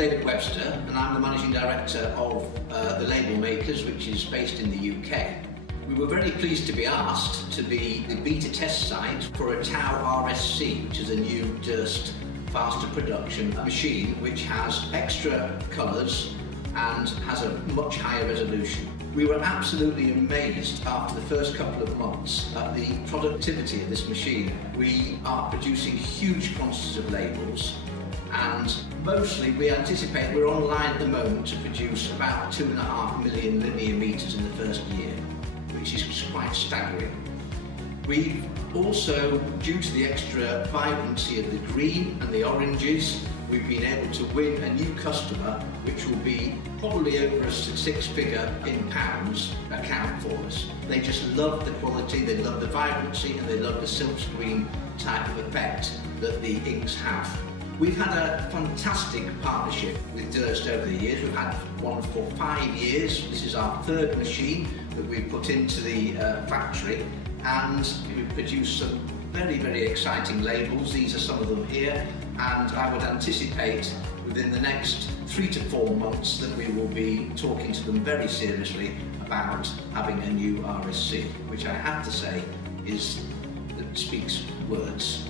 David Webster and I'm the Managing Director of the Label Makers, which is based in the UK. We were very pleased to be asked to be the beta test site for a Tau RSC, which is a new Durst faster production machine which has extra colours and has a much higher resolution. We were absolutely amazed after the first couple of months at the productivity of this machine. We are producing huge quantities of labels, and mostly we anticipate we're online at the moment to produce about 2.5 million linear metres in the first year, which is quite staggering. We've also, due to the extra vibrancy of the green and the oranges, we've been able to win a new customer which will be probably over a six-figure in pounds account for us. They just love the quality, they love the vibrancy, and they love the silkscreen type of effect that the inks have. We've had a fantastic partnership with Durst over the years. We've had one for 5 years. This is our third machine that we've put into the factory, and we've produced some very, very exciting labels. These are some of them here, and I would anticipate within the next 3 to 4 months that we will be talking to them very seriously about having a new RSC, which I have to say speaks words.